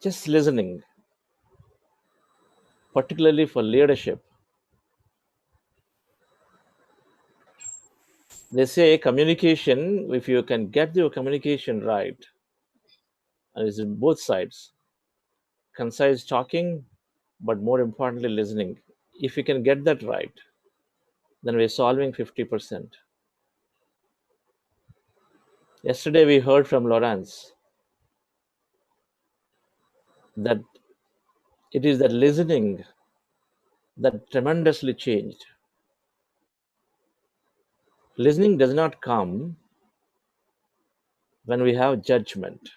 Just listening, particularly for leadership. They say communication, if you can get your communication right, and it's in both sides, concise talking, but more importantly, listening. If you can get that right, then we're solving 50%. Yesterday, we heard from Lawrence that it is that listening that tremendously changed. Listening does not come when we have judgment.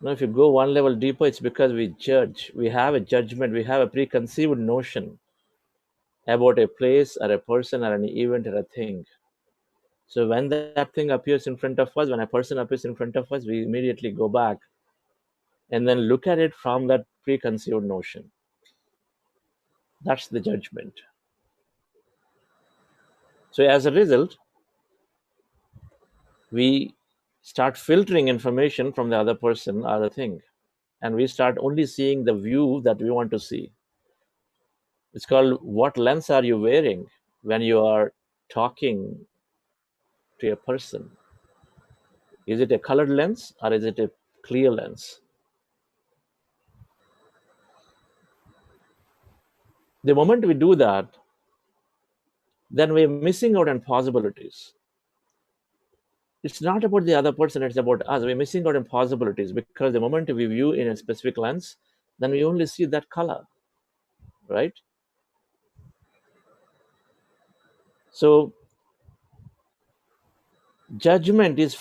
Now, if you go one level deeper, it's because we judge. We have a judgment. We have a preconceived notion about a place or a person or an event or a thing. So when that thing appears in front of us, when a person appears in front of us, we immediately go back and then look at it from that preconceived notion. That's the judgment. So as a result, we start filtering information from the other person or the thing, and we start only seeing the view that we want to see. It's called, what lens are you wearing when you are talking to a person? Is it a colored lens or is it a clear lens? The moment we do that, then we're missing out on possibilities. It's not about the other person, it's about us. We're missing out on possibilities because the moment we view in a specific lens, then we only see that color, right? So judgment is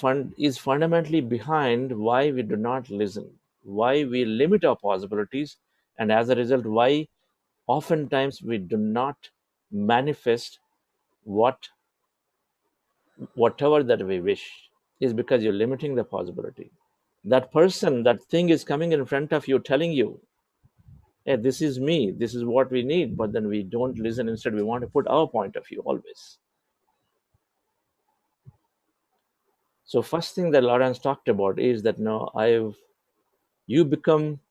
fundamentally behind why we do not listen, why we limit our possibilities, and as a result, why oftentimes we do not manifest whatever that we wish, is because you're limiting the possibility. That person, that thing is coming in front of you telling you, hey, this is me, this is what we need, but then we don't listen. Instead, we want to put our point of view always. So first thing that Lawrence talked about is that no, you become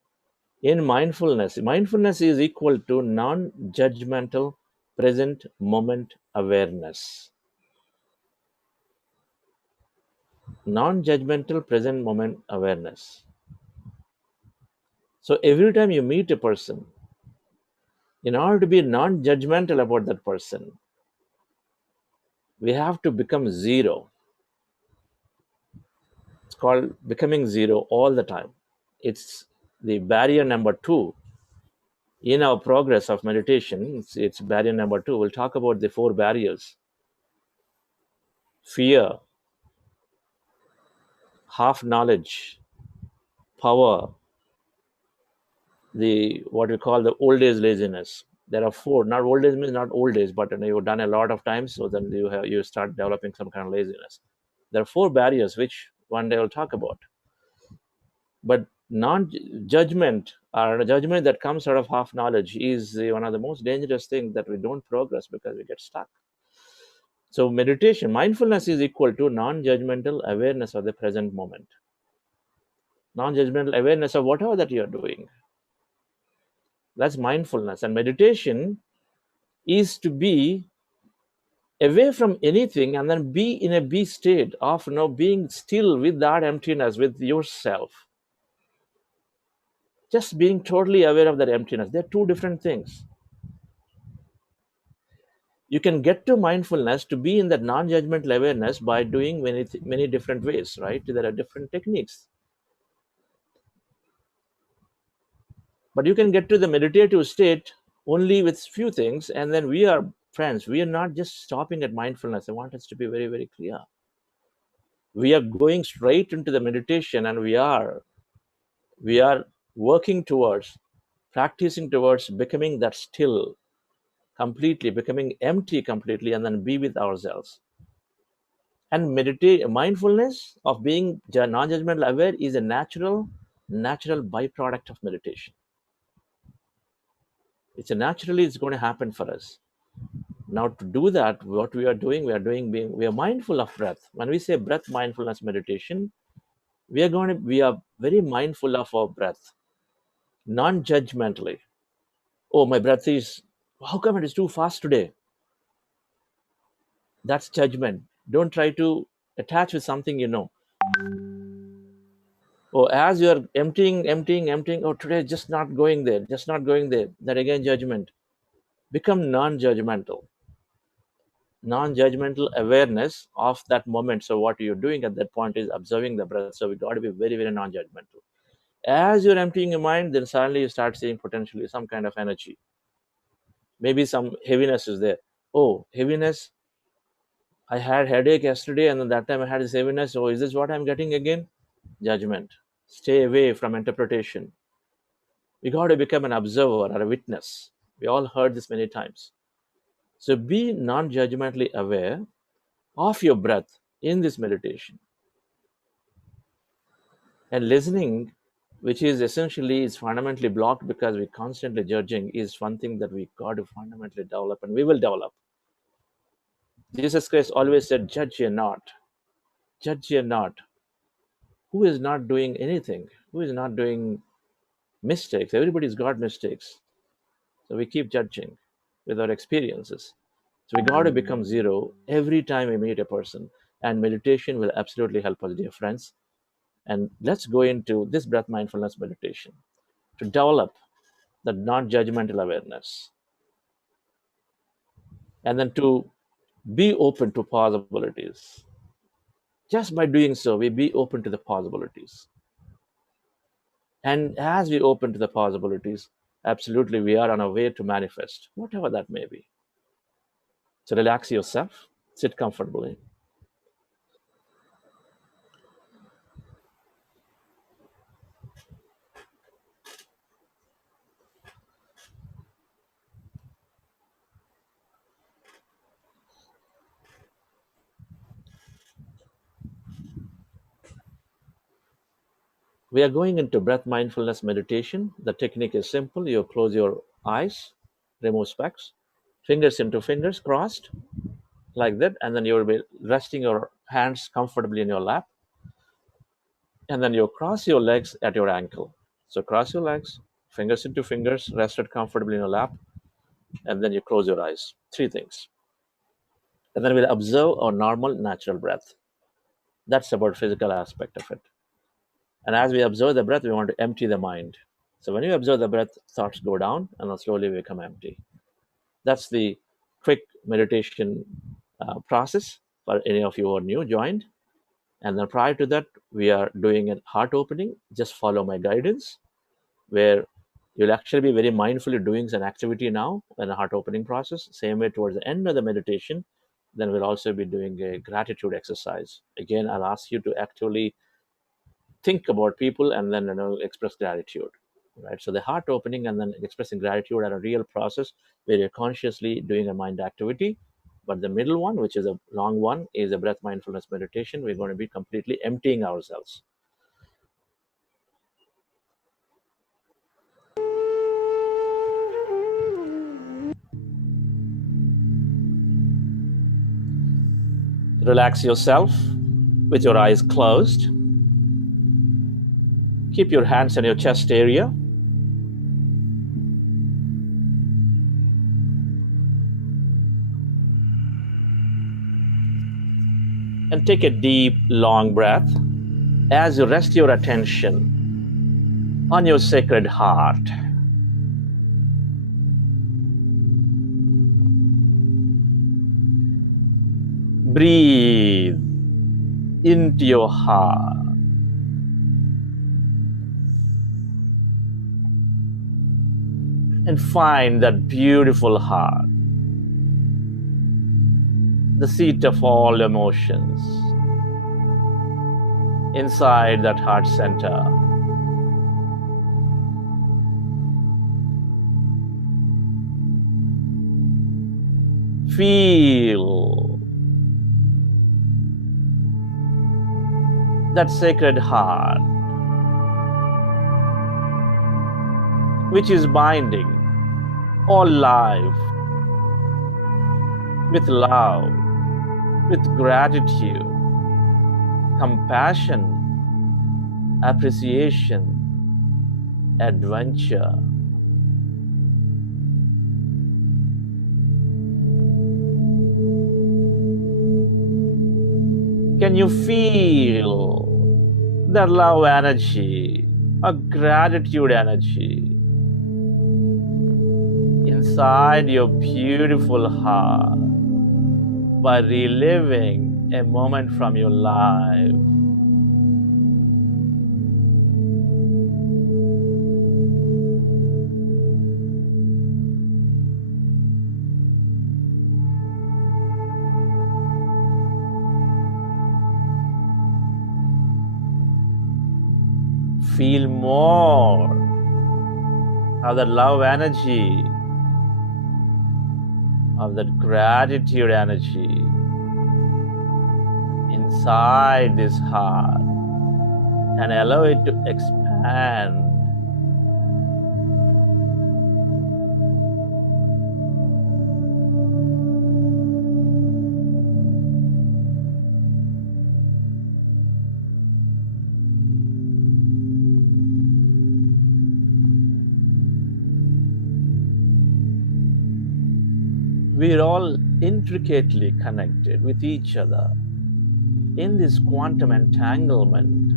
in mindfulness. Mindfulness is equal to non-judgmental present moment awareness. Non-judgmental present moment awareness. So every time you meet a person, in order to be non-judgmental about that person, we have to become zero. It's called becoming zero all the time. It's the barrier number 2 in our progress of meditation. It's barrier number 2. We'll talk about the 4 barriers: fear, half knowledge, power, the what we call the old age laziness. There are 4. Not old age means not old age, but you've done a lot of times, so then you start developing some kind of laziness. There are 4 barriers which one day we'll talk about. But non-judgment, or a judgment that comes out of half knowledge, is one of the most dangerous things that we don't progress because we get stuck. So meditation, mindfulness is equal to non-judgmental awareness of the present moment. Non-judgmental awareness of whatever that you're doing. That's mindfulness. And meditation is to be away from anything and then be in a be state of being still with that emptiness, with yourself. Just being totally aware of that emptiness. They're 2 different things. You can get to mindfulness, to be in that non-judgmental awareness, by doing many different ways, right? There are different techniques. But you can get to the meditative state only with few things, and then we are not just stopping at mindfulness. I want us to be very, very clear. We are going straight into the meditation, and we are working towards, practicing towards becoming that still completely, becoming empty completely, and then be with ourselves. And mindfulness of being non-judgmental aware is a natural byproduct of meditation. It's going to happen for us. Now, to do that, what we are doing, we are mindful of breath. When we say breath mindfulness meditation, we are very mindful of our breath, non-judgmentally. Oh, my breath is, how come it is too fast today? That's judgment. Don't try to attach with something you know. Oh, as you are emptying, oh, today just not going there, just not going there. That again, judgment. Become non-judgmental. Non-judgmental awareness of that moment. So what you're doing at that point is observing the breath. So we got to be very, very non-judgmental. As you're emptying your mind, then suddenly you start seeing potentially some kind of energy. Maybe some heaviness is there. Oh, heaviness. I had headache yesterday, and then that time I had this heaviness. Oh, is this what I'm getting again? Judgment. Stay away from interpretation. We got to become an observer or a witness. We all heard this many times. So be non-judgmentally aware of your breath in this meditation. And listening, which is essentially is fundamentally blocked because we're constantly judging, is one thing that we got to fundamentally develop, and we will develop. Jesus Christ always said, judge ye not. Judge ye not. Who is not doing anything? Who is not doing mistakes? Everybody's got mistakes. So we keep judging with our experiences. So we got to become zero every time we meet a person. And meditation will absolutely help us, dear friends. And let's go into this breath mindfulness meditation to develop the non-judgmental awareness, and then to be open to possibilities. Just by doing so, we be open to the possibilities. And as we open to the possibilities, absolutely we are on our way to manifest, whatever that may be. So relax yourself, sit comfortably. We are going into breath mindfulness meditation. The technique is simple. You close your eyes, remove specs, fingers into fingers crossed, like that, and then you will be resting your hands comfortably in your lap, and then you cross your legs at your ankle. So cross your legs, fingers into fingers, rested comfortably in your lap, and then you close your eyes. Three things. And then we'll observe our normal natural breath. That's about physical aspect of it. And as we observe the breath, we want to empty the mind. So when you observe the breath, thoughts go down and then slowly become empty. That's the quick meditation process for any of you who are new joined. And then prior to that, we are doing a heart opening. Just follow my guidance, where you'll actually be very mindfully doing an activity now in a heart opening process. Same way towards the end of the meditation, then we'll also be doing a gratitude exercise. Again, I'll ask you to actually think about people and then express gratitude. Right. So the heart opening and then expressing gratitude are a real process where you're consciously doing a mind activity. But the middle one, which is a long one, is a breath mindfulness meditation. We're going to be completely emptying ourselves. Relax yourself with your eyes closed. Keep your hands in your chest area. And take a deep, long breath as you rest your attention on your sacred heart. Breathe into your heart. And find that beautiful heart, the seat of all emotions. Inside that heart center, feel that sacred heart, which is binding all life with love, with gratitude, compassion, appreciation, adventure. Can you feel that love energy, a gratitude energy inside your beautiful heart by reliving a moment from your life? Feel more of that love energy, of that gratitude energy inside this heart, and allow it to expand. We're all intricately connected with each other in this quantum entanglement,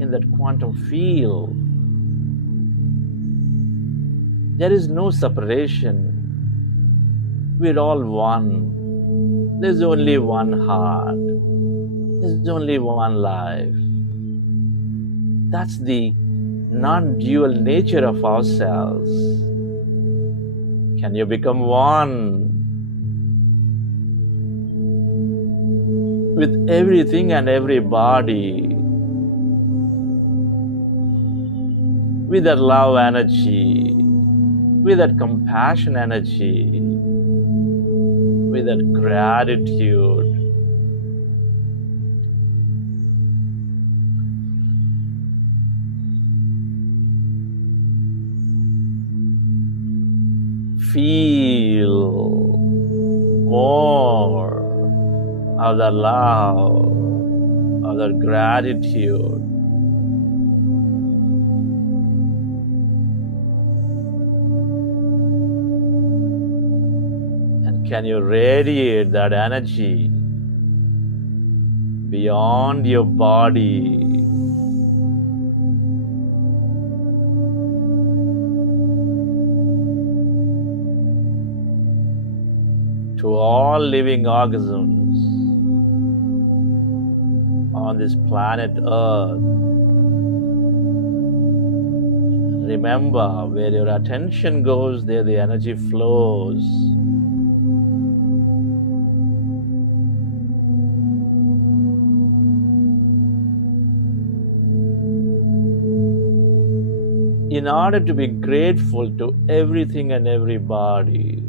in that quantum field. There is no separation. We're all one. There's only one heart. There's only one life. That's the non-dual nature of ourselves. Can you become one with everything and everybody, with that love energy, with that compassion energy, with that gratitude? Feel more of the love, of the gratitude. And can you radiate that energy beyond your body? To all living organisms on this planet Earth. Remember, where your attention goes, there the energy flows. In order to be grateful to everything and everybody,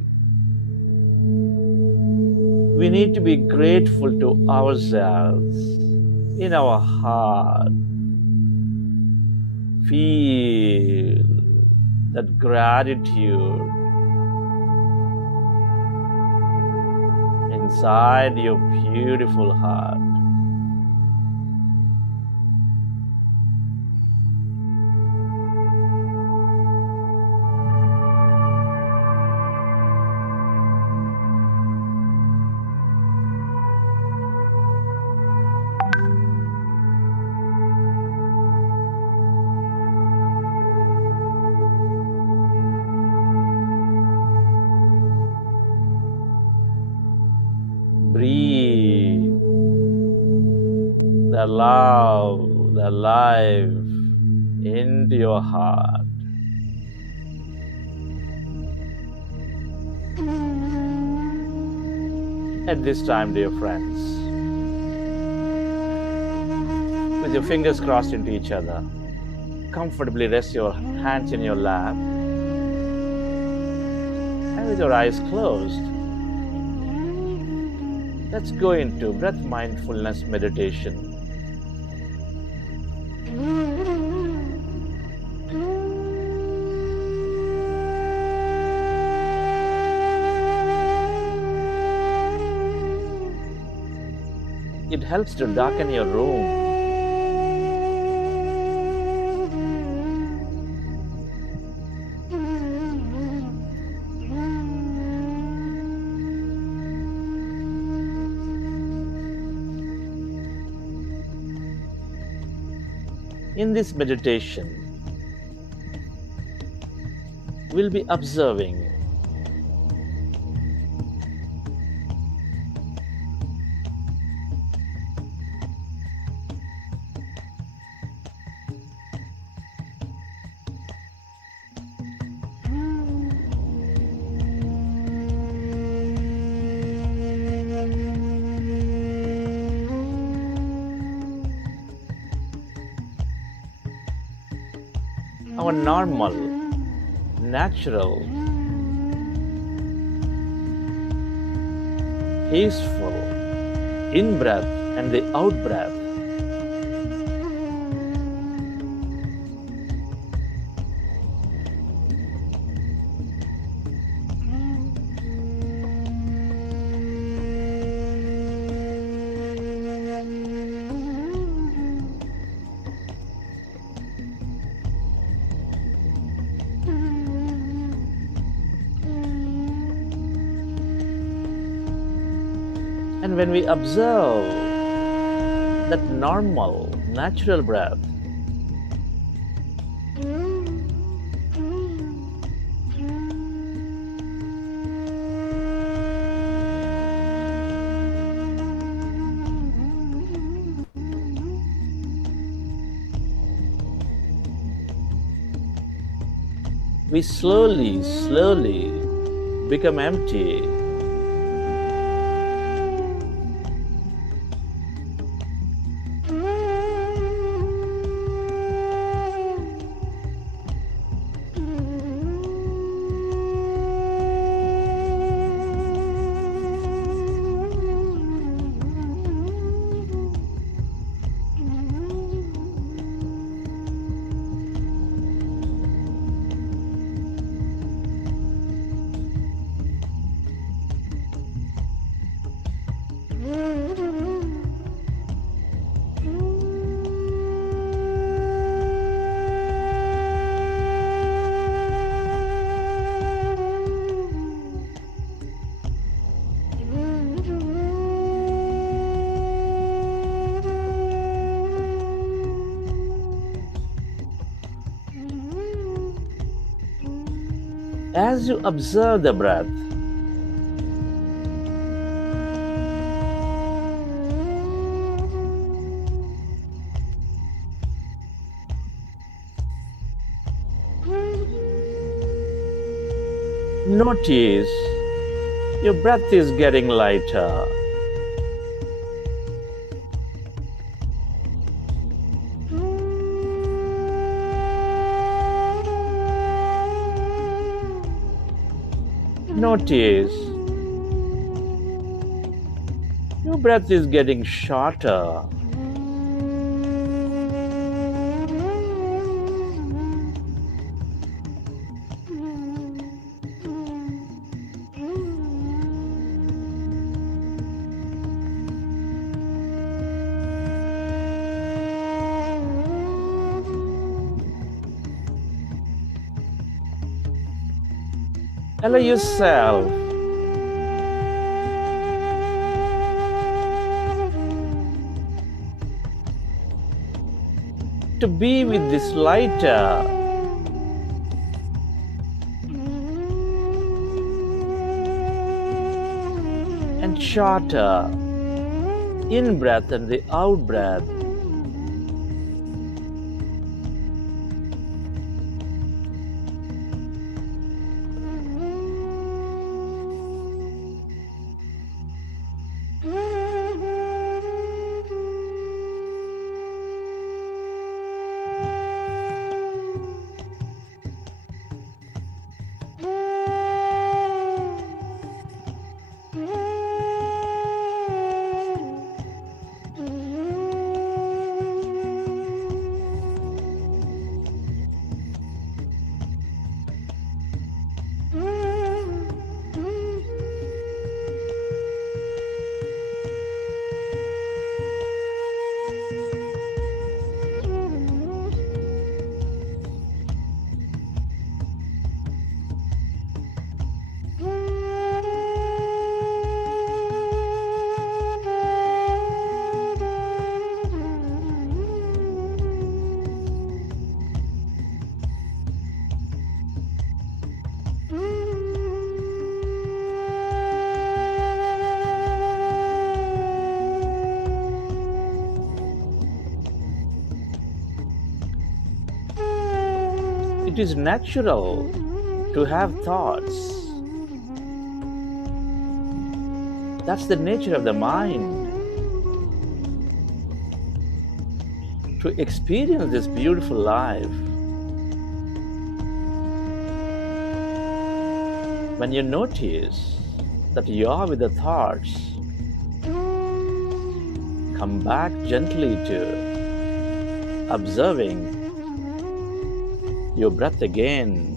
we need to be grateful to ourselves in our heart. Feel that gratitude inside your beautiful heart. Breathe the love, the life into your heart. At this time, dear friends, with your fingers crossed into each other, comfortably rest your hands in your lap, and with your eyes closed, let's go into breath mindfulness meditation. helps to darken your room. In this meditation, we'll be observing our normal, natural, peaceful in-breath and the out-breath. And when we observe that normal, natural breath, we slowly become empty. As you observe the breath, notice your breath is getting lighter. Notice your breath is getting shorter. Allow yourself to be with this lighter and shorter in-breath and the out-breath. It is natural to have thoughts. That's the nature of the mind. To experience this beautiful life, when you notice that you are with the thoughts, come back gently to observing your breath again.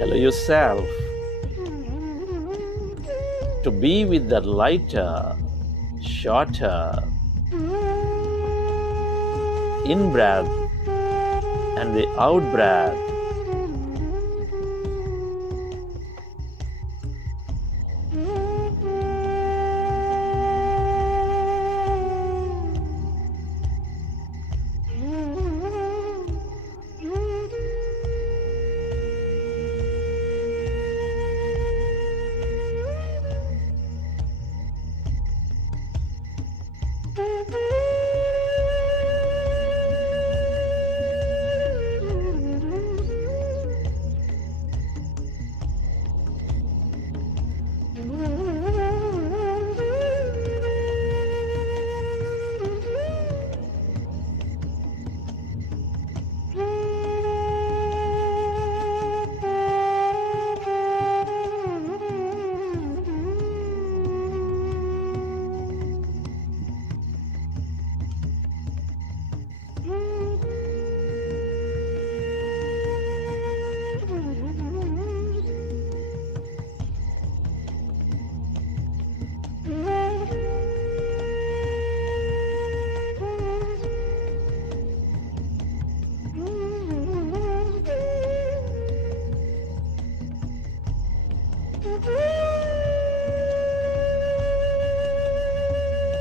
Allow yourself to be with the lighter, shorter in-breath and the out-breath.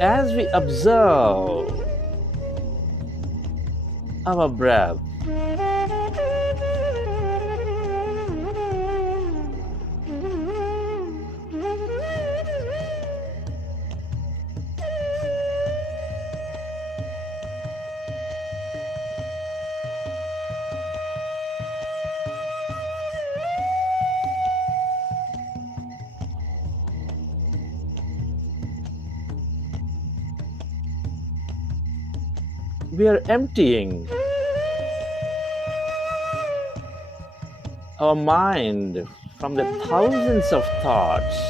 As we observe our breath, we are emptying our mind from the thousands of thoughts.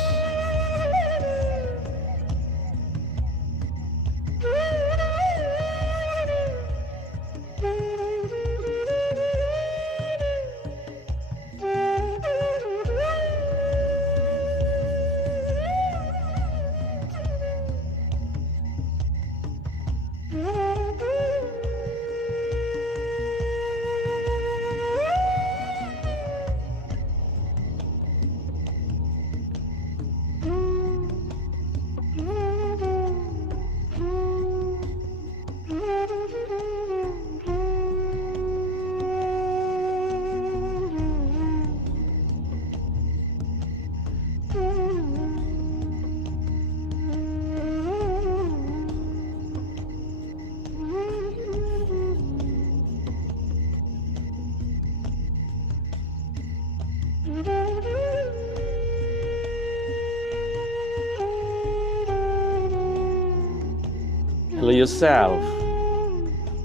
Allow yourself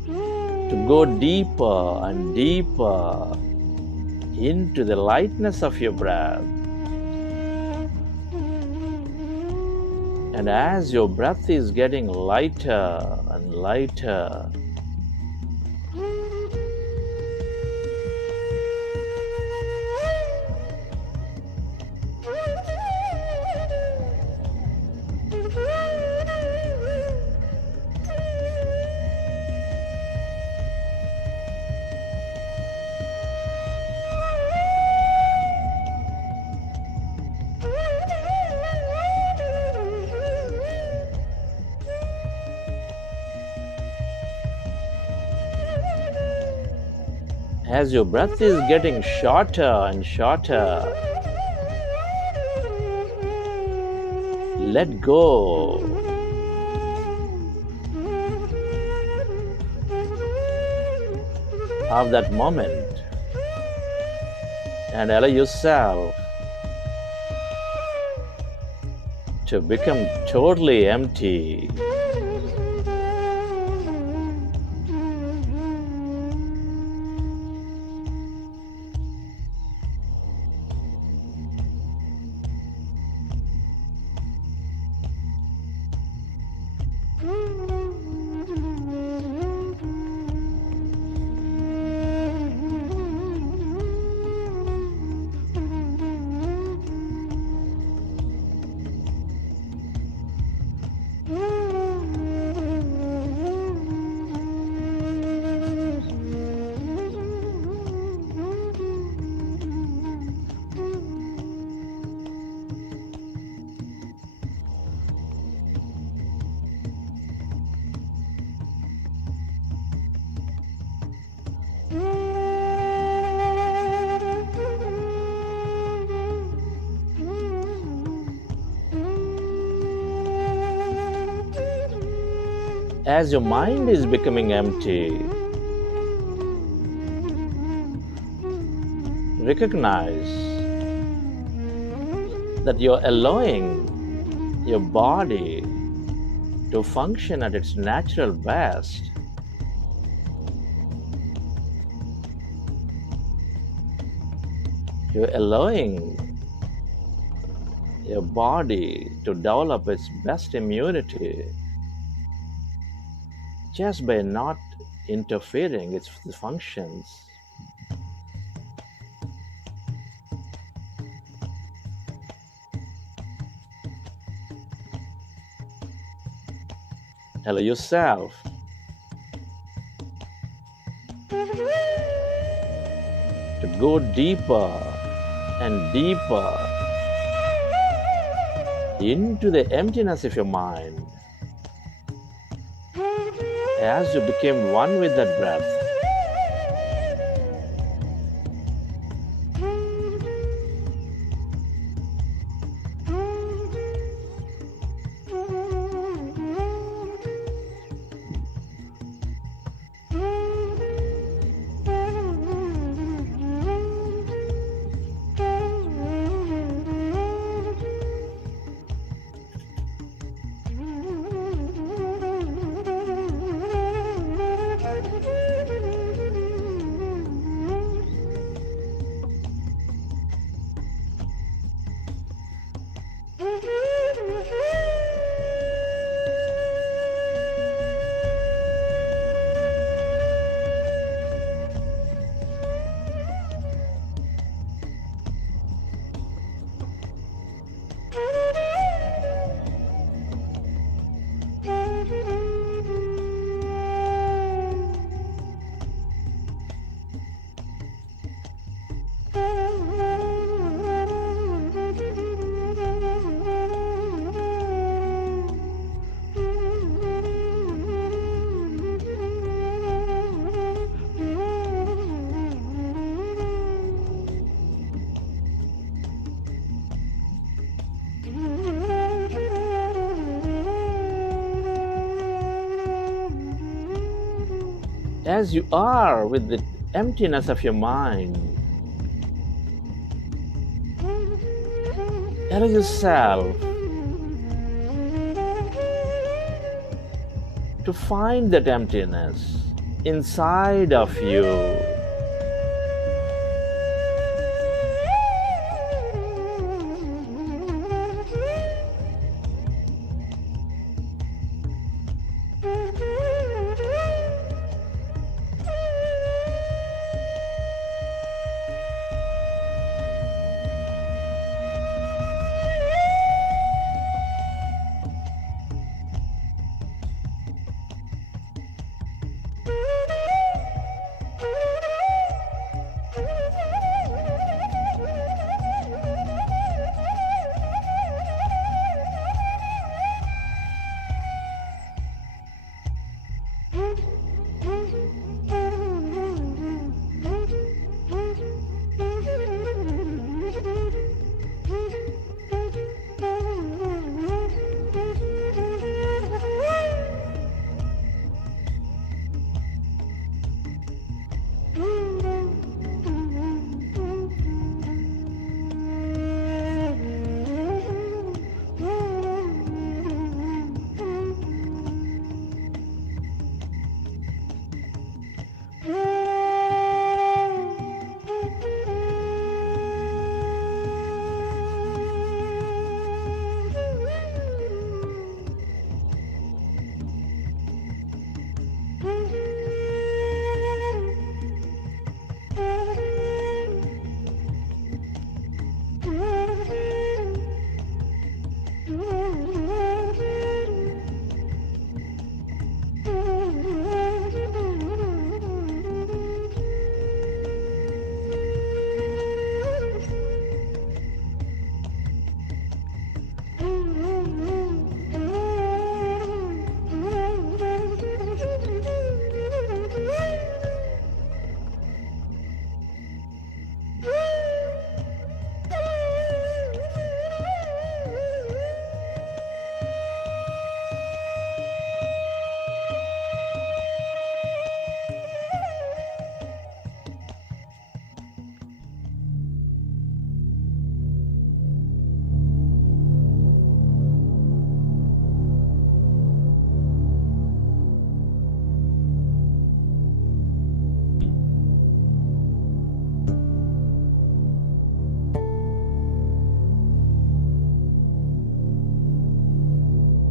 to go deeper and deeper into the lightness of your breath. And as your breath is getting lighter and lighter, as your breath is getting shorter and shorter, let go of that moment and allow yourself to become totally empty. As your mind is becoming empty, recognize that you're allowing your body to function at its natural best. You're allowing your body to develop its best immunity just by not interfering its functions. Allow yourself to go deeper and deeper into the emptiness of your mind as you became one with that breath. As you are with the emptiness of your mind, allow yourself to find that emptiness inside of you.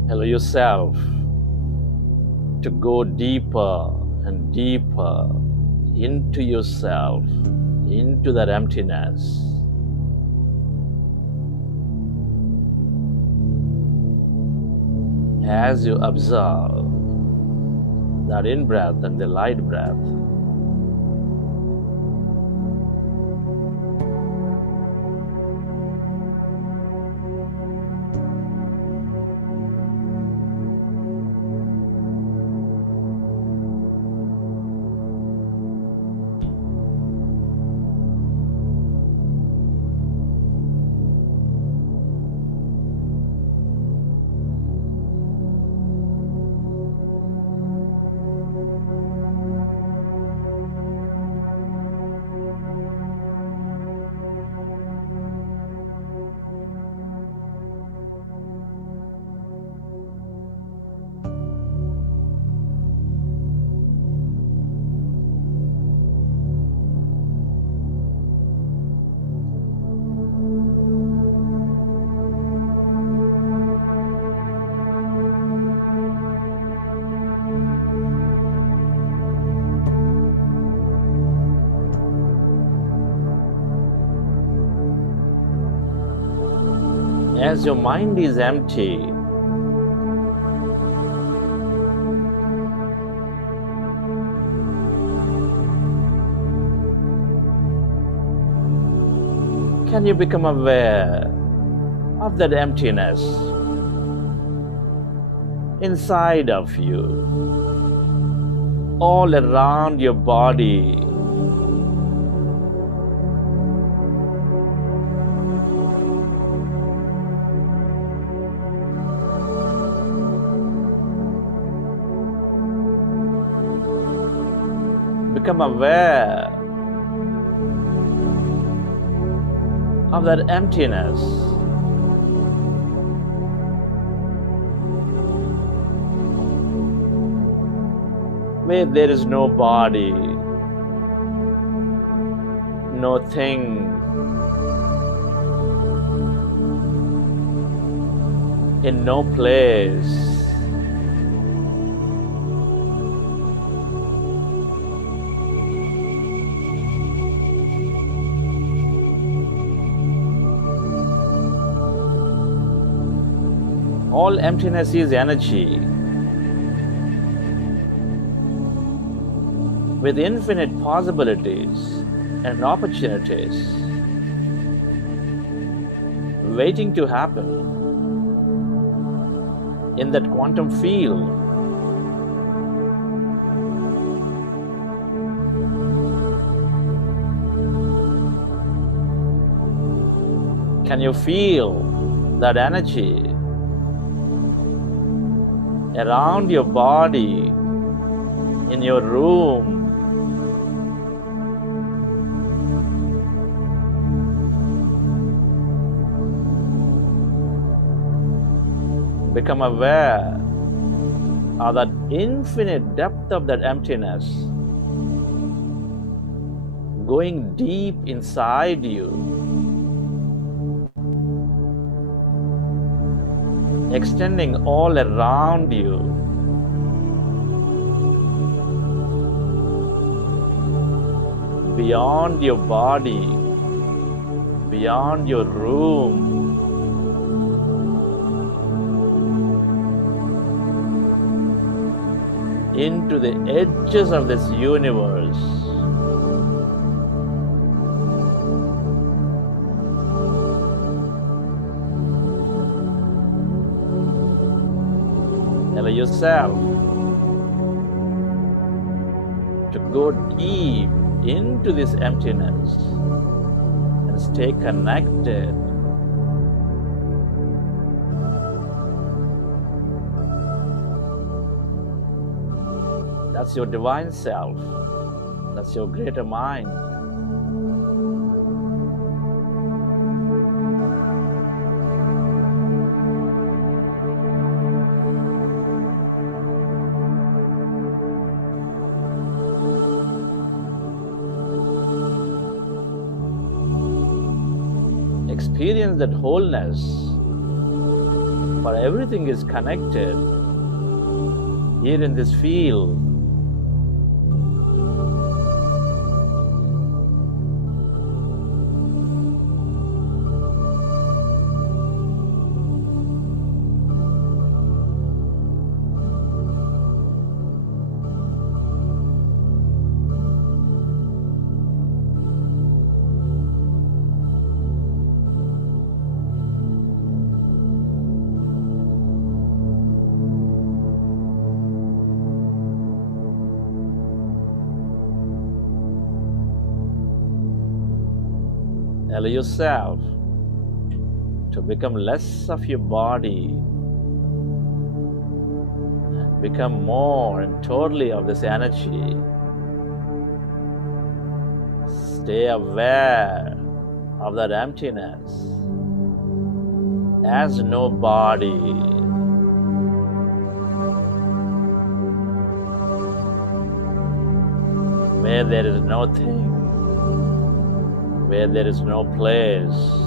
Allow yourself to go deeper and deeper into yourself, into that emptiness. As you observe that in-breath and the light breath, as your mind is empty, can you become aware of that emptiness inside of you, all around your body? Become aware of that emptiness. Where there is no body, no thing, in no place. All emptiness is energy with infinite possibilities and opportunities waiting to happen in that quantum field. Can you feel that energy around your body, in your room? Become aware of that infinite depth of that emptiness going deep inside you, extending all around you. Beyond your body, beyond your room, into the edges of this universe. Allow yourself to go deep into this emptiness and stay connected. That's your divine self. That's your greater mind. Experience that wholeness For everything is connected here in this field. Allow yourself to become less of your body, become more and totally of this energy. Stay aware of that emptiness as no body. Where there is no thing, where there is no place.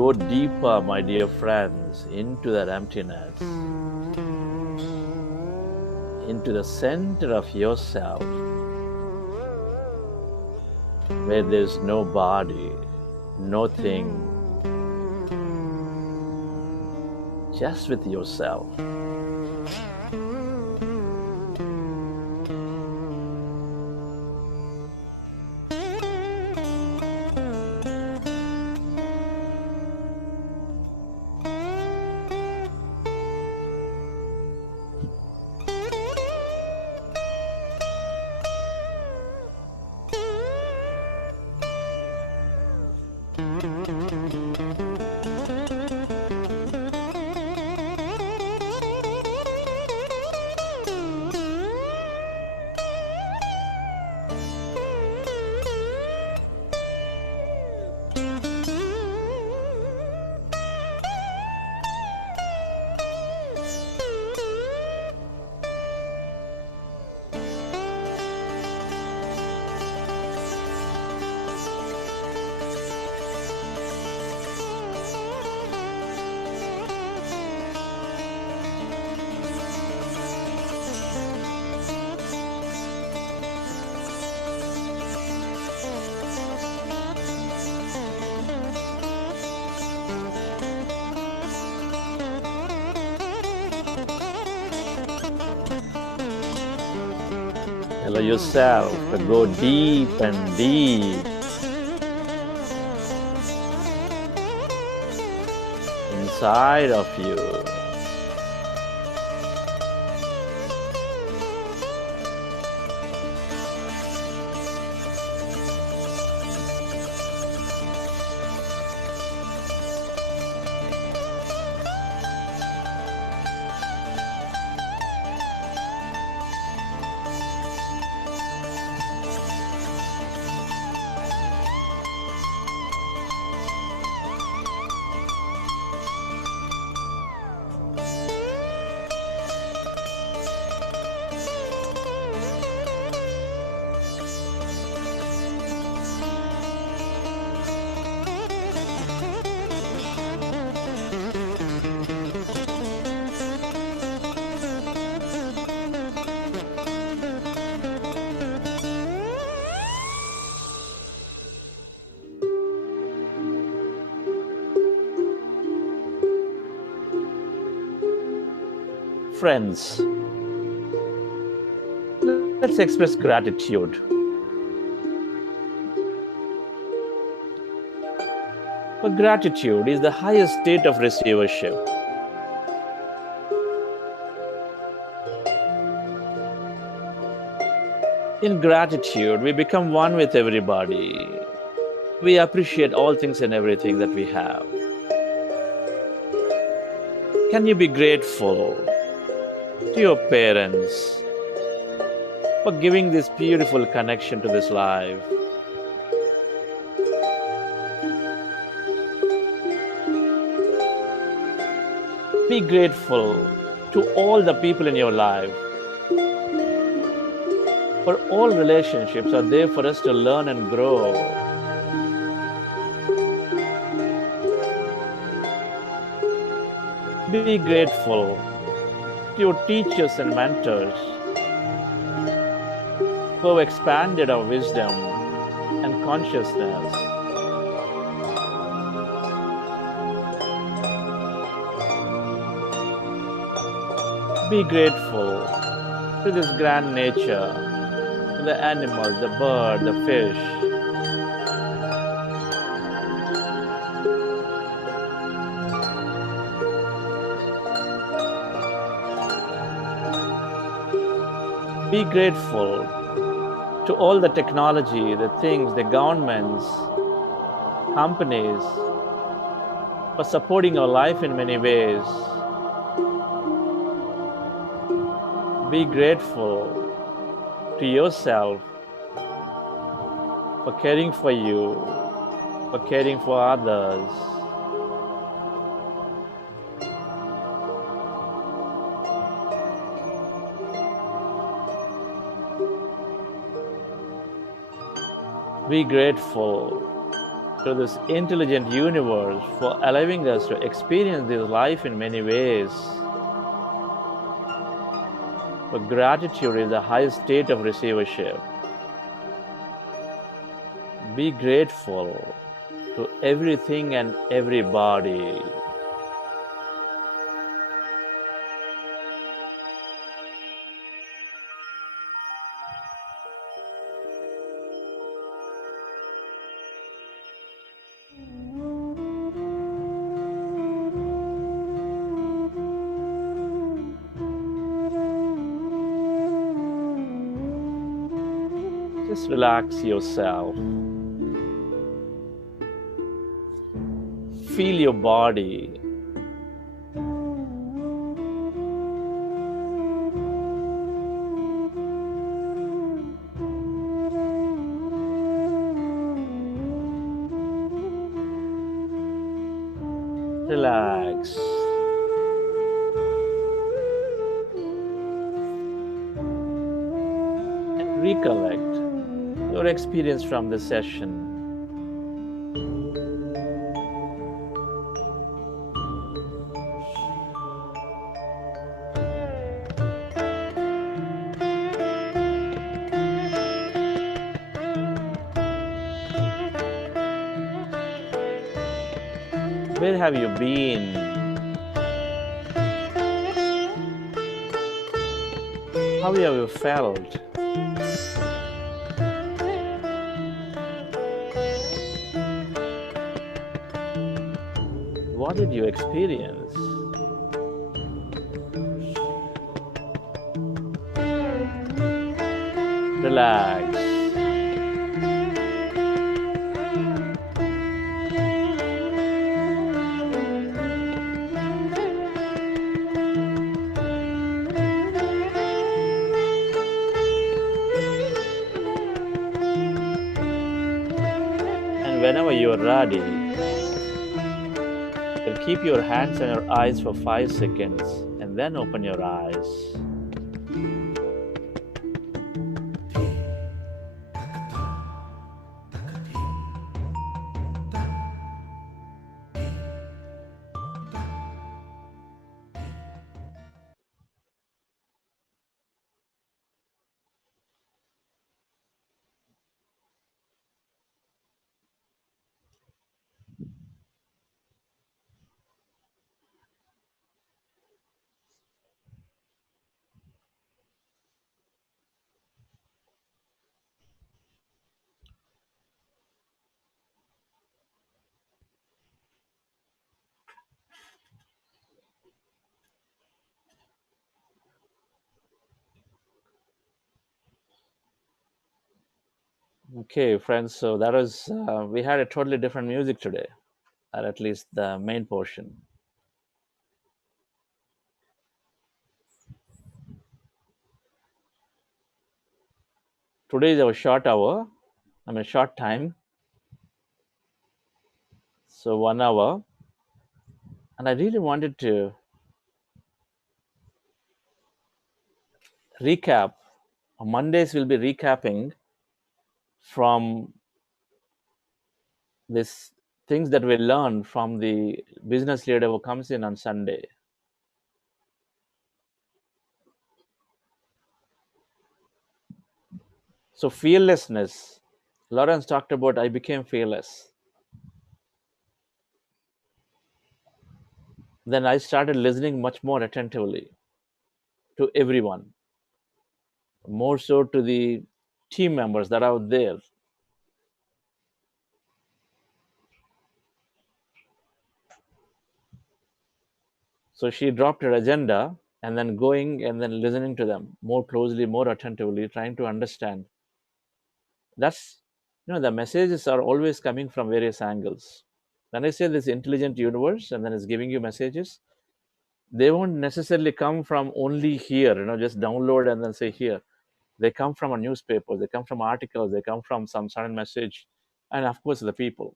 Go deeper, my dear friends, into that emptiness, into the center of yourself, where there's no body, no thing, just with yourself. Allow yourself to go deep and deep inside of you. Friends, let's express gratitude. For gratitude is the highest state of receivership. In gratitude, we become one with everybody. We appreciate all things and everything that we have. Can you be grateful to your parents for giving this beautiful connection to this life? Be grateful to all the people in your life. For all relationships are there for us to learn and grow. Be grateful to your teachers and mentors who have expanded our wisdom and consciousness. Be grateful to this grand nature, to the animals, the bird, the fish. Be grateful to all the technology, the things, the governments, companies, for supporting our life in many ways. Be grateful to yourself for caring for you, for caring for others. Be grateful to this intelligent universe for allowing us to experience this life in many ways. But gratitude is the highest state of receivership. Be grateful to everything and everybody. Just relax yourself. Feel your body. Relax. And recollect your experience from this session. Where have you been? How have you felt? What did you experience? Relax. And whenever you're ready, you can keep your hands on your eyes for 5 seconds and then open your eyes. Okay, friends, so that was, we had a totally different music today, or at least the main portion. Today is our short hour, short time, so 1 hour. And I really wanted to recap. On Mondays, we'll be recapping from this things that we learned from the business leader who comes in on Sunday. So, fearlessness. Lawrence talked about I became fearless. Then I started listening much more attentively to everyone, more so to the team members that are out there. So she dropped her agenda and then going and then listening to them more closely, more attentively, trying to understand. That's, the messages are always coming from various angles. When I say this intelligent universe and then it's giving you messages, they won't necessarily come from only here, just download and then say here. They come from a newspaper, they come from articles, they come from some sudden message, and of course the people.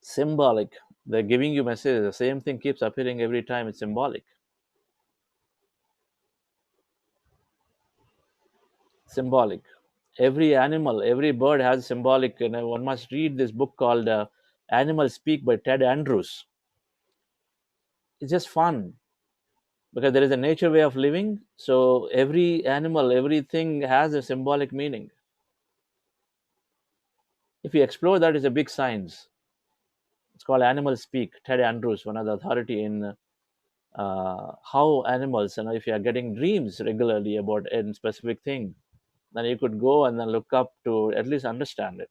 Symbolic. They're giving you messages. The same thing keeps appearing every time. It's symbolic. Symbolic. Every animal, every bird has symbolic. One must read this book called Animal Speak by Ted Andrews. It's just fun because there is a nature way of living. So every animal, everything has a symbolic meaning. If you explore that, it's a big science. It's called Animal Speak. Ted Andrews, one of the authority in how animals, if you are getting dreams regularly about a specific thing, then you could go and then look up to at least understand it.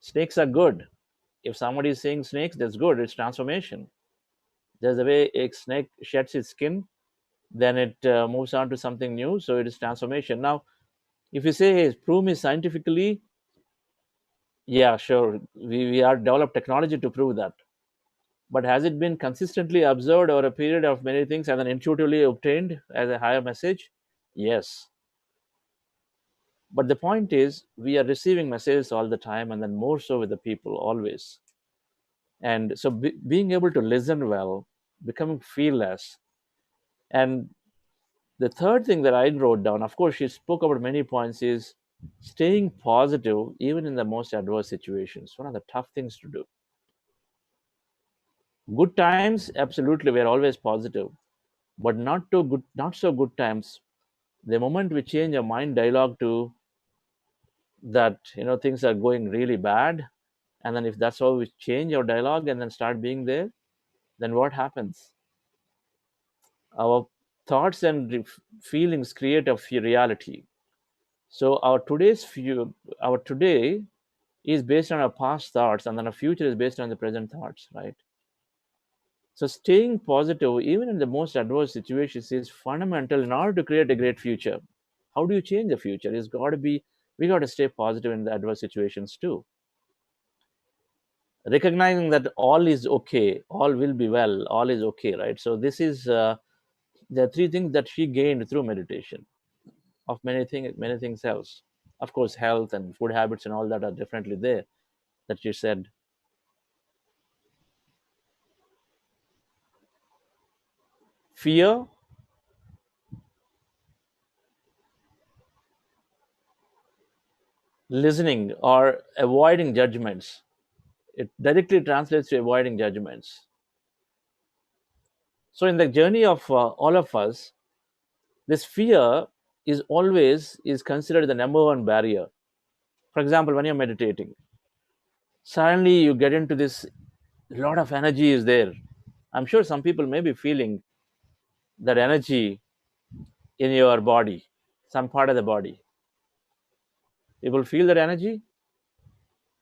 Snakes are good. If somebody is saying snakes, that's good. It's transformation. There's a way a snake sheds its skin, then it moves on to something new. So it is transformation. Now, if you say, hey, prove me scientifically, yeah, sure. We are developed technology to prove that. But has it been consistently observed over a period of many things and then intuitively obtained as a higher message? Yes. But the point is, we are receiving messages all the time and then more so with the people always. And so being able to listen well, becoming fearless. And the third thing that I wrote down, of course, she spoke about many points, is staying positive even in the most adverse situations. One of the tough things to do. Good times, absolutely, we are always positive, but not so good times. The moment we change our mind dialogue to that, things are going really bad, and then if that's how we change our dialogue and then start being there, then what happens? Our thoughts and feelings create a reality. So our today is based on our past thoughts, and then our future is based on the present thoughts, right? So staying positive, even in the most adverse situations, is fundamental in order to create a great future. How do you change the future? It's got to be we got to stay positive in the adverse situations too. Recognizing that all is okay, all will be well, all is okay, right? So this is the three things that she gained through meditation. Of many things else, of course, health and food habits and all that are definitely there. That she said, fear, listening, or avoiding judgments. It directly translates to avoiding judgments. So in the journey of all of us, this fear is considered the number one barrier. For example, when you're meditating, suddenly you get into this, lot of energy is there. I'm sure some people may be feeling that energy in your body, some part of the body. People feel that energy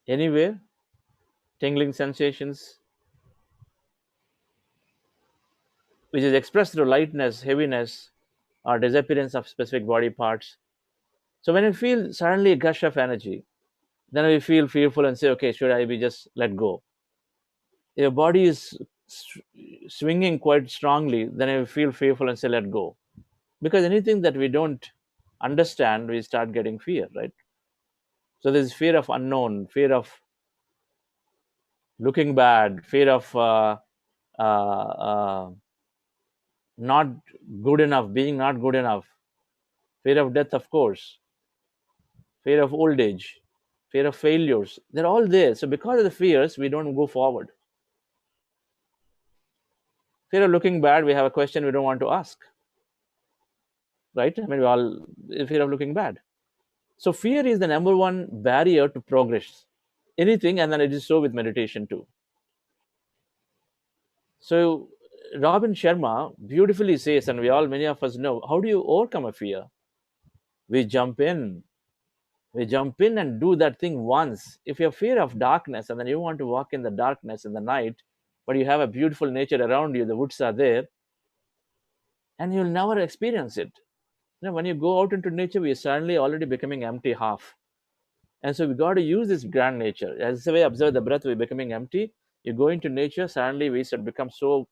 anywhere, tingling sensations, which is expressed through lightness, heaviness, or disappearance of specific body parts. So when you feel suddenly a gush of energy, then we feel fearful and say, okay, should I be just let go? Your body is swinging quite strongly, then you feel fearful and say, let go. Because anything that we don't understand, we start getting fear, right? So there's fear of unknown, fear of looking bad, fear of not good enough, being not good enough, fear of death, of course, fear of old age, fear of failures. They're all there. So because of the fears, we don't go forward. Fear of looking bad, we have a question we don't want to ask, right? I mean, we all fear of looking bad. So fear is the number one barrier to progress. Anything, and then it is so with meditation too. So Robin Sharma beautifully says, and many of us know, how do you overcome a fear? We jump in. We jump in and do that thing once. If you're fear of darkness and then you want to walk in the darkness in the night, but you have a beautiful nature around you, the woods are there, and you'll never experience it. When you go out into nature, we are suddenly already becoming empty half. And so we got to use this grand nature. As the way observe the breath, we're becoming empty. You go into nature, suddenly we start become so,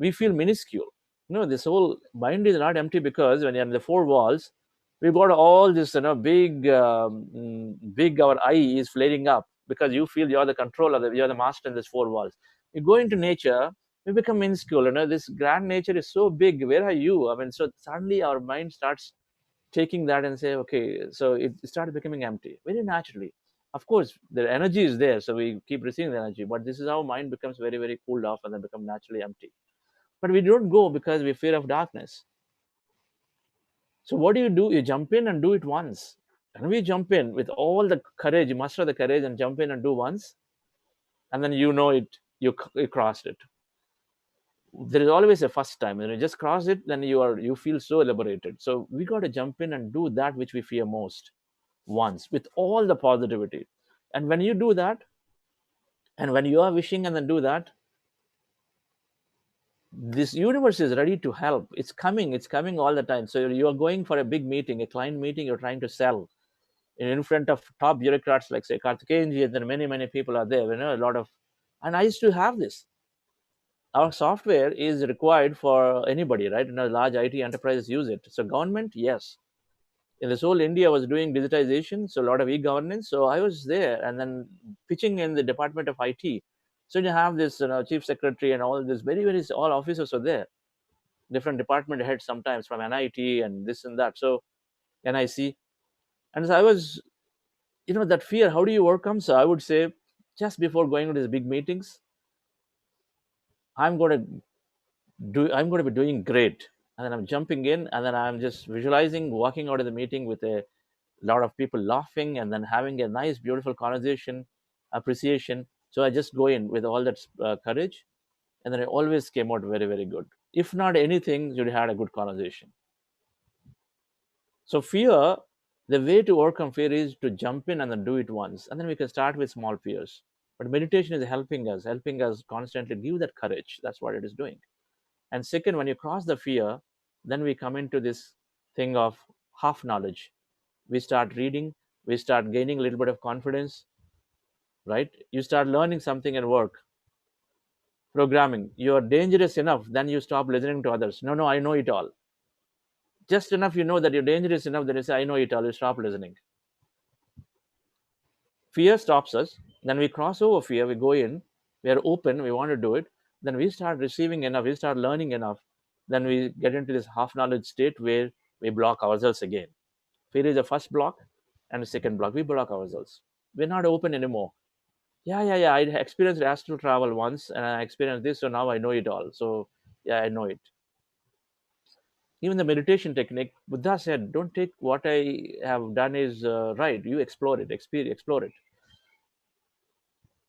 we feel minuscule. This whole mind is not empty because when you're in the four walls, we've got all this, big, our eye is flaring up because you feel you're the controller, you're the master in this four walls. You go into nature, we become minuscule. This grand nature is so big. Where are you? I mean, so suddenly our mind starts taking that and say, okay, so it started becoming empty very naturally. Of course, the energy is there, so we keep receiving the energy, but this is how mind becomes very, very cooled off and then become naturally empty. But we don't go because we fear of darkness. So what do? You jump in and do it once. And we jump in with all the courage, you muster the courage and jump in and do once, and then you know it, you crossed it. There is always a first time. When you just cross it, then you feel so liberated. So we got to jump in and do that which we fear most once with all the positivity. And when you do that, and when you are wishing and then do that, this universe is ready to help. It's coming all the time. So you are going for a big meeting, a client meeting, you're trying to sell in front of top bureaucrats like say Karthikeyanji, and then many people are there. A lot of, and I used to have this. Our software is required for anybody, right? Large IT enterprises use it. So government, yes. In this whole India was doing digitization, so a lot of e-governance. So I was there, and then pitching in the Department of IT. So you have this, chief secretary and all this very all officers are there, different department heads sometimes from NIT and this and that. So NIC, and so I was, that fear. How do you overcome? So I would say, just before going to these big meetings, I'm going to I'm going to be doing great. And then I'm jumping in, and then I'm just visualizing walking out of the meeting with a lot of people laughing and then having a nice, beautiful conversation, appreciation. So I just go in with all that courage, and then I always came out very good. If not anything, you had a good conversation. So fear, the way to overcome fear is to jump in and then do it once, and then we can start with small fears. But meditation is helping us constantly give that courage. That's what it is doing. And second, when you cross the fear, then we come into this thing of half knowledge. We start reading, we start gaining a little bit of confidence, right? You start learning something at work, programming. You're dangerous enough, then you stop listening to others. No, I know it all. Just enough you know that you're dangerous enough that you say, I know it all, you stop listening. Fear stops us. Then we cross over fear, we go in, we are open, we want to do it. Then we start receiving enough, we start learning enough. Then we get into this half knowledge state where we block ourselves again. Fear is the first block, and the second block, we block ourselves. We're not open anymore. Yeah. I experienced astral travel once, and I experienced this, so now I know it all. So, yeah, I know it. Even the meditation technique, Buddha said, don't take what I have done is right. You explore it, explore it.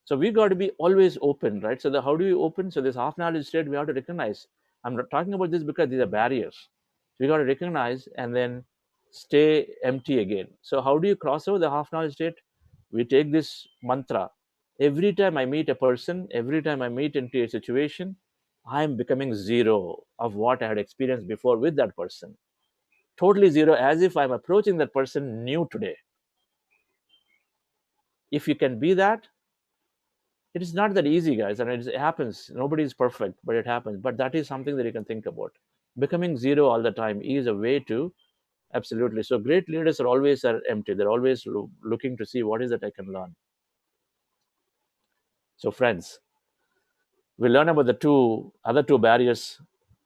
So we got to be always open, right? So how do you open? So this half knowledge state we have to recognize. I'm not talking about this because these are barriers. So we got to recognize and then stay empty again. So how do you cross over the half knowledge state? We take this mantra. Every time I meet a person, every time I meet into a situation, I'm becoming zero of what I had experienced before with that person. Totally zero, as if I'm approaching that person new today. If you can be that, it is not that easy, guys, and it happens. Nobody is perfect, but it happens. But that is something that you can think about. Becoming zero all the time is a way to, absolutely. So great leaders are always are empty. They're always looking to see what is that I can learn. So friends, we'll learn about the other two barriers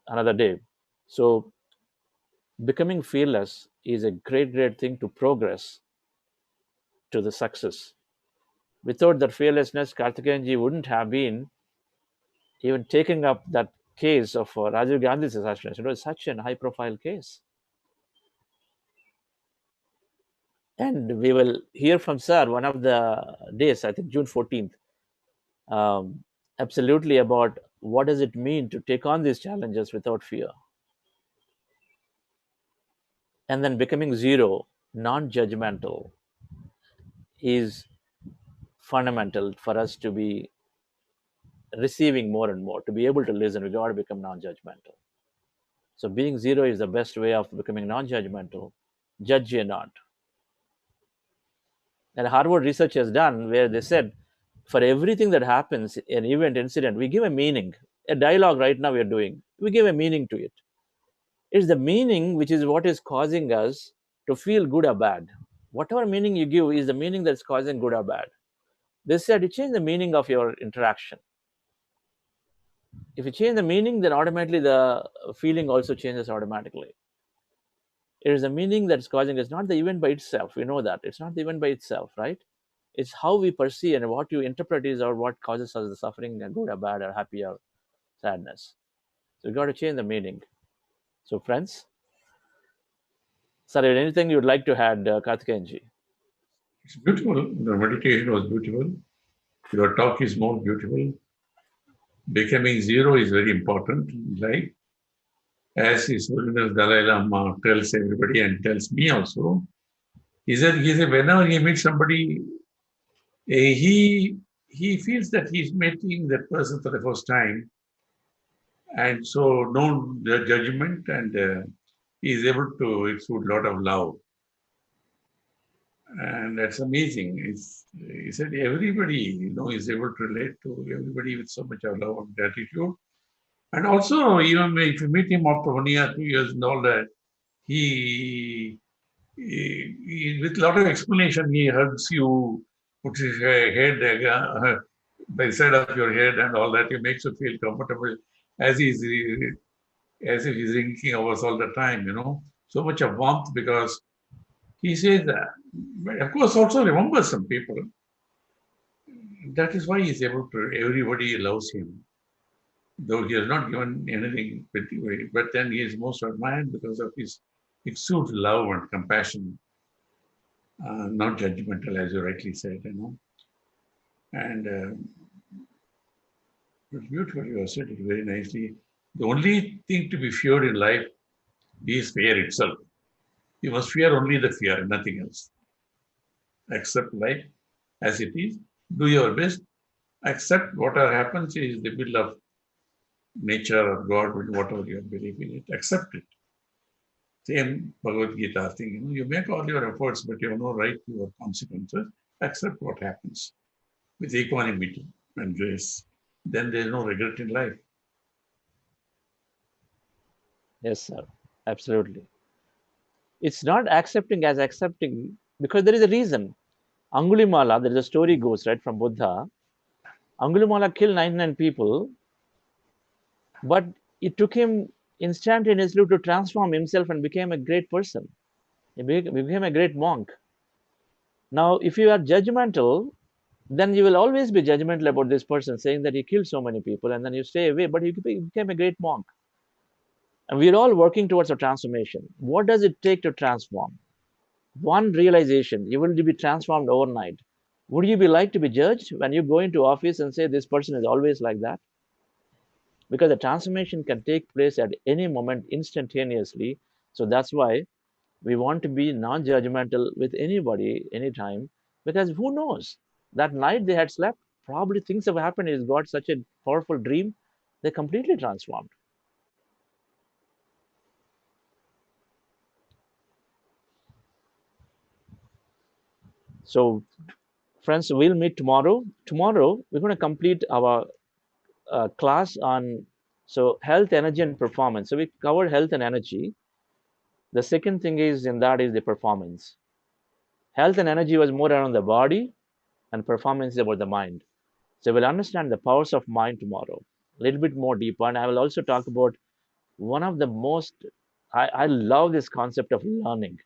another day. So becoming fearless is a great thing to progress to the success. Without that fearlessness, Karthikeyanji wouldn't have been even taking up that case of Rajiv Gandhi's assassination. It was such a high profile case. And we will hear from Sir one of the days, I think June 14th, um, absolutely about what does it mean to take on these challenges without fear. And then becoming zero, non judgmental, is fundamental for us to be receiving more and more, to be able to listen. We got to become non judgmental. So being zero is the best way of becoming non judgmental. Judge ye not. And Harvard research has done where they said for everything that happens, an event, incident, we give a meaning. A dialogue right now we are doing, we give a meaning to it. It's the meaning which is what is causing us to feel good or bad. Whatever meaning you give is the meaning that's causing good or bad. They said you change the meaning of your interaction. If you change the meaning, then automatically the feeling also changes automatically. It is the meaning that's causing. It's not the event by itself. We know that it's not the event by itself, right? It's how we perceive and what you interpret is or what causes us the suffering, good or bad or happy or sadness. So you got to change the meaning. So friends, sorry, anything you'd like to add, Karthikeyanji? It's beautiful. The meditation was beautiful. Your talk is more beautiful. Becoming zero is very important, right? As His Holiness Dalai Lama tells everybody and tells me also, he said whenever he meets somebody, eh, he feels that he's meeting that person for the first time, and so no judgment, and he is able to exude a lot of love, and that's amazing. He said everybody, is able to relate to everybody with so much of love and gratitude. And also, even if you meet him after 1 year, 2 years, and all that, he, with a lot of explanation, he hugs you, puts his head by the side of your head, and all that. He makes you feel comfortable, as he's as if he's drinking hours all the time. So much of warmth, because he says that. But of course, also remember some people. That is why he's able to. Everybody loves him, though he has not given anything particularly, but then he is most admired because of his exudes love and compassion, not judgmental, as you rightly said. And it's beautiful. You have said it very nicely. The only thing to be feared in life is fear itself. You must fear only the fear, nothing else. Accept life as it is. Do your best. Accept whatever happens is the will of nature or God, whatever you believe in it. Accept it. Same Bhagavad Gita thing. You make all your efforts, but you have no right to your consequences. Accept what happens with equanimity and grace. Then there is no regret in life. Yes, sir. Absolutely. It's not accepting as accepting because there is a reason. Angulimala, there is a story goes right from Buddha. Angulimala killed 99 people, but it took him instantaneously to transform himself and became a great person. He became a great monk. Now, if you are judgmental, then you will always be judgmental about this person, saying that he killed so many people, and then you stay away. But he became a great monk, and we are all working towards a transformation. What does it take to transform? One realization: you will be transformed overnight. Would you be like to be judged when you go into office and say this person is always like that? Because the transformation can take place at any moment instantaneously. So that's why we want to be non-judgmental with anybody anytime, because who knows, that night they had slept, probably things have happened. He's got such a powerful dream, they completely transformed. So friends, we'll meet tomorrow. We're going to complete our class on so health, energy and performance. So we covered health and energy. The second thing is in that is the performance. Health and energy was more around the body, and performance is about the mind. So we'll understand the powers of mind tomorrow, a little bit more deeper. And I will also talk about one of the most, I love this concept of learning,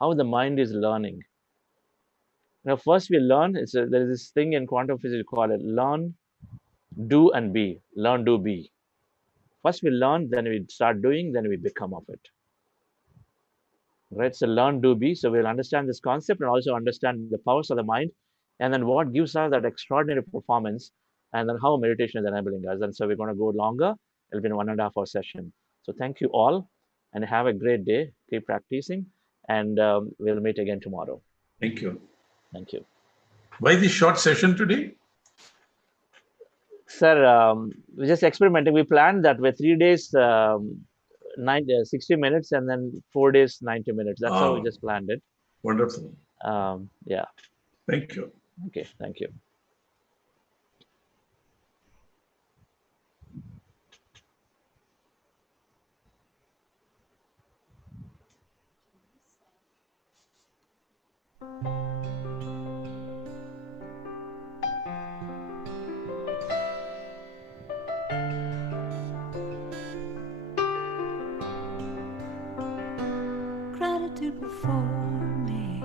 how the mind is learning. First we learn, there is this thing in quantum physics called it learn, do, and be. Learn, do, be. First we learn, then we start doing, then we become of it. Right? So learn, do, be. So we'll understand this concept and also understand the powers of the mind, and then what gives us that extraordinary performance, and then how meditation is enabling us. And so we're going to go longer. It'll be a 1.5 hour session. So thank you all, and have a great day. Keep practicing, and we'll meet again tomorrow. Thank you. Thank you. Why this short session today? Sir, we're just experimenting. We planned that with 3 days, 60 minutes, and then 4 days, 90 minutes. That's how we Oh, just planned it. wonderful. Yeah. Thank you. Okay. Thank you. Gratitude before me,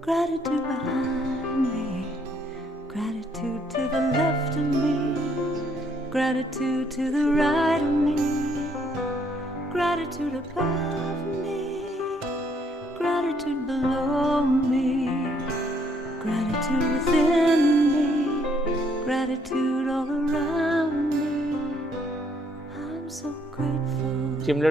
gratitude behind me, gratitude to the left of me, gratitude to the right of me, gratitude above me, gratitude below me, gratitude within me, gratitude all around me. I'm so